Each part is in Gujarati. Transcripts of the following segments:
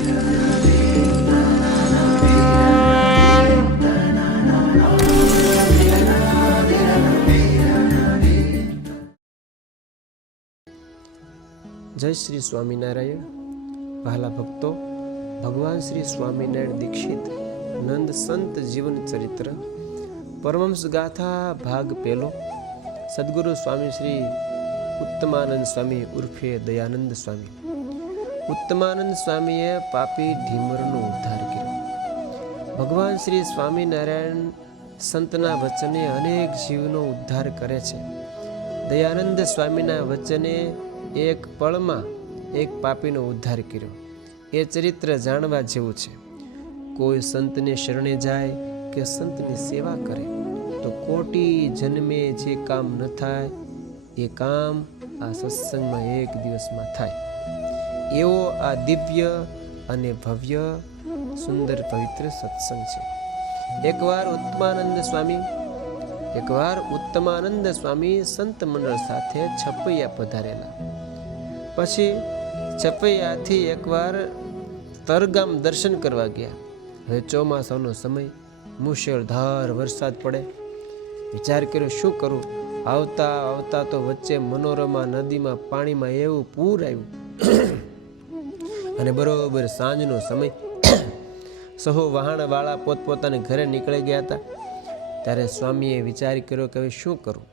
જય શ્રી સ્વામિનારાયણ. વહાલા ભક્તો, ભગવાન શ્રી સ્વામિનારાયણ દીક્ષિત નંદ સંત જીવન ચરિત્ર, પરમહંસ ગાથા ભાગ પહેલો સદગુરુ સ્વામી શ્રી ઉત્તમાનંદ સ્વામી ઉર્ફે દયાનંદ સ્વામી. ઉત્તમાનંદ સ્વામીએ પાપી ઢીમરનો ઉદ્ધાર કર્યો. ભગવાન શ્રી સ્વામિનારાયણ સંતના વચને અનેક જીવનો ઉદ્ધાર કરે છે. દયાનંદ સ્વામીના વચને એક પળમાં એક પાપીનો ઉદ્ધાર કર્યો. એ ચરિત્ર જાણવા જેવું છે. કોઈ સંતને શરણે જાય કે સંતની સેવા કરે, તો કોટી જન્મે જે કામ ન થાય, એ કામ આ સત્સંગમાં એક દિવસમાં થાય. એવો આ દિવ્ય અને ભવ્ય, સુંદર પવિત્ર સત્સંગ છે. એકવાર ઉત્તમાનંદ સ્વામી, એકવાર ઉત્તમાનંદ સ્વામી સંત મંડળ સાથે છપૈયા પધારેલા. પછી છપૈયાથી એકવાર તરગામ દર્શન કરવા ગયા. હવે ચોમાસાનો સમય, મુશળધાર વરસાદ પડે. વિચાર કર્યો, શું કરું? આવતા આવતા તો વચ્ચે મનોરમા નદીમાં પાણીમાં એવું પૂર આવ્યું. અને બરોબર સાંજનો સમય સહુ વહાણવાળા પોતપોતાને ઘરે નીકળી ગયા હતા. ત્યારે સ્વામીએ વિચાર કર્યો કે હવે શું કરું?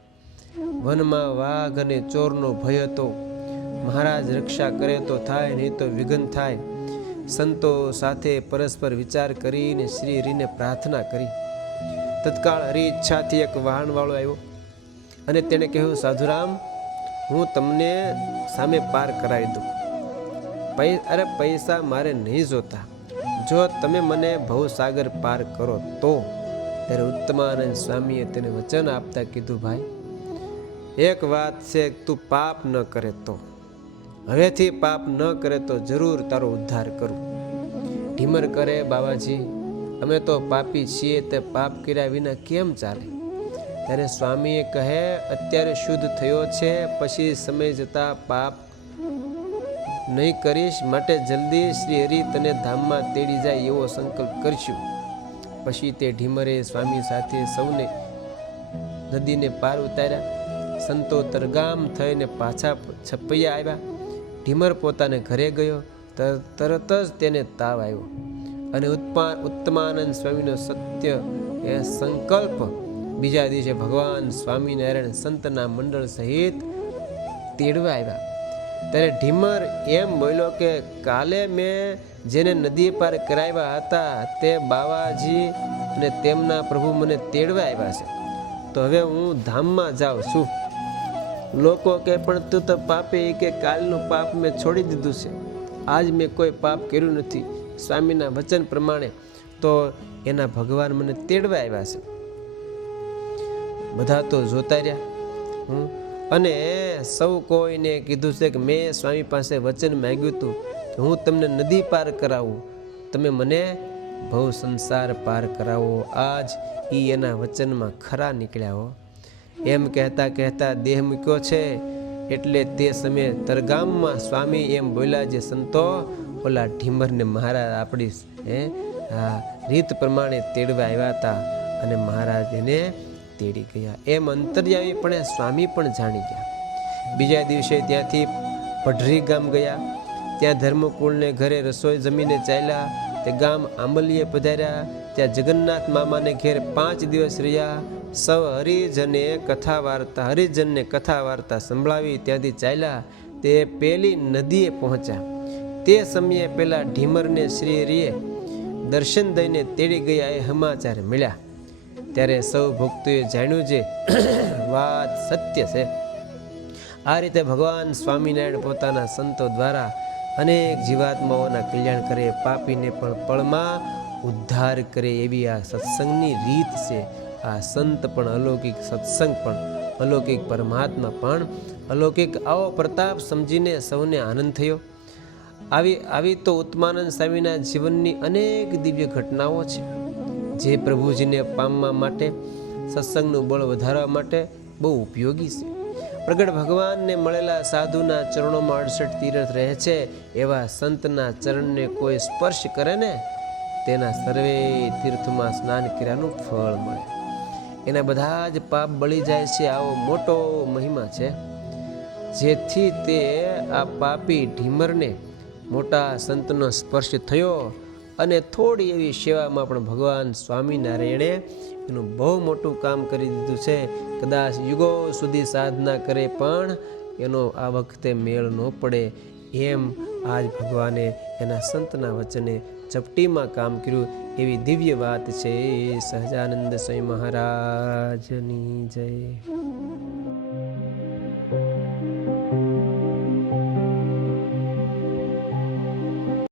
વનમાં વાઘ અને ચોરનો ભય હતો. મહારાજ રક્ષા કરે તો થાય, નહીં તો વિઘ્ન થાય. સંતો સાથે પરસ્પર વિચાર કરીને શ્રી હરિને પ્રાર્થના કરી. તત્કાળ હરિ ઈચ્છાથી એક વાહનવાળો આવ્યો અને તેણે કહ્યું, સાધુરામ, હું તમને સામે પાર કરાવી દઉં. અરે પૈસા મારે નહીં જોતા. જો તમે મને ભવસાગર પાર કરો તો? ત્યારે ઉત્તમાનંદ સ્વામીએ તેને વચન આપતા કીધું, ભાઈ, એક વાત છે, તું પાપ ન કરે તો. હવેથી પાપ ન કરે તો જરૂર તારો ઉદ્ધાર કરું. ઢીમર કરે, બાબાજી, અમે તો પાપી છીએ, તે પાપ કર્યા વિના કેમ ચાલે? ત્યારે સ્વામીએ કહે, અત્યારે શુદ્ધ થયો છે, પછી સમય જતાં પાપ નહીં કરીશ, માટે જલ્દી શ્રી હરિ તને ધામમાં તેડી જાય એવો સંકલ્પ કરશું. પછી તે ઢીમરે સ્વામી સાથે સૌને નદીને પાર ઉતાર્યા. સંતો તરગામ થઈને પાછા છપૈયા આવ્યા. ઢીમર પોતાને ઘરે ગયો તર- તરત જ તેને તાવ આવ્યો. અને ઉત્પા, ઉત્તમાનંદ સ્વામીનો સત્ય એ સંકલ્પ. બીજા દિવસે ભગવાન સ્વામિનારાયણ સંતના મંડળ સહિત તેડવા આવ્યા. ત્યારે ઢીમર એમ બોલ્યો કે કાલે મેં જેને નદી પાર કરાવ્યા હતા તે બાવાજી અને તેમના પ્રભુ મને તેડવા આવ્યા છે. તો હવે હું ધામમાં જાઉં છું. લોકો કે, પણ તું તો પાપી કે કાલનું પાપ મેં છોડી દીધું છે. આજ મેં કોઈ પાપ કર્યું નથી. સ્વામીના વચન પ્રમાણે તો એના ભગવાન મને તેડવા આવ્યા છે. બધા તો જોતા રહ્યા. હું અને સૌ કોઈને કીધું છે કે મેં સ્વામી પાસે વચન માંગ્યું હતું કે હું તમને નદી પાર કરાવું. તમે મને ભવ સંસાર પાર કરાવો. આજ એ એના વચનમાં ખરા નીકળ્યા હો. એમ કહેતા કહેતા દેહ મૂક્યો છે, એટલે તે સમયે તરગામમાં સ્વામી એમ બોલ્યા જે સંતો, ઓલા ઢીમરને મહારાજ આપણી, હે હા રીત પ્રમાણે તેડવા આવ્યા હતા અને મહારાજ એને તેડી ગયા. એમ અંતર્યામીપણે સ્વામી પણ જાણી ગયા. બીજા દિવસે ત્યાંથી પઢરી ગામ ગયા. ત્યાં ધર્મકુળને ઘરે રસોઈ જમીને ચાલ્યા. તે ગામ આંબલીએ પધાર્યા. ત્યાં જગન્નાથ મામાને ઘેર પાંચ દિવસ રહ્યા. સૌ હરિજને કથા વાર્તા, હરિજનને કથા વાર્તા સંભળાવી ત્યાંથી ચાલ્યા. તે પેલી નદીએ પહોંચ્યા. તે સમયે પેલા ઢીમરને શ્રી રીએ દર્શન દઈને તેડી ગયા એ સમાચાર મળ્યા. ત્યારે સૌ ભક્તોએ જાણ્યું છે, વાત સત્ય છે. આ રીતે ભગવાન સ્વામિનારાયણ પોતાના સંતો દ્વારા અનેક જીવાત્માઓના કલ્યાણ કરે, પાપીને પણ પળમાં ઉદ્ધાર કરે એવી આ સત્સંગની રીત છે. આ સંત પણ અલૌકિક સત્સંગ પણ, અલૌકિક પરમાત્મા પણ, અલૌકિક આવો પ્રતાપ સમજીને સૌને આનંદ થયો. આવી આવી તો ઉત્માનંદ સ્વામીના જીવનની અનેક દિવ્ય ઘટનાઓ છે. જે પ્રભુજીને પામવા માટે, સત્સંગનું બળ વધારવા માટે બહુ ઉપયોગી છે. પ્રગટ ભગવાનને મળેલા સાધુના ચરણોમાં અડસઠ તીર્થ રહે છે, એવા સંતના ચરણને કોઈ સ્પર્શ કરે ને, તેના સર્વે તીર્થમાં સ્નાન કર્યાનું ફળ મળે. એના બધા જ પાપ બળી જાય છે, આવો મોટો મહિમા છે. જેથી તે આ પાપી ઢીમરને મોટા સંતનો સ્પર્શ થયો અને થોડી એવી સેવામાં પણ ભગવાન સ્વામિનારાયણે એનું બહુ મોટું કામ કરી દીધું છે. કદાચ યુગો સુધી સાધના કરે પણ એનો આ વખતે મેળ ન પડે એમ આજ ભગવાને એના સંતના વચને ચપટીમાં કામ કર્યું. એવી દિવ્ય વાત છે. સહજાનંદ સ્વામી મહારાજની જય.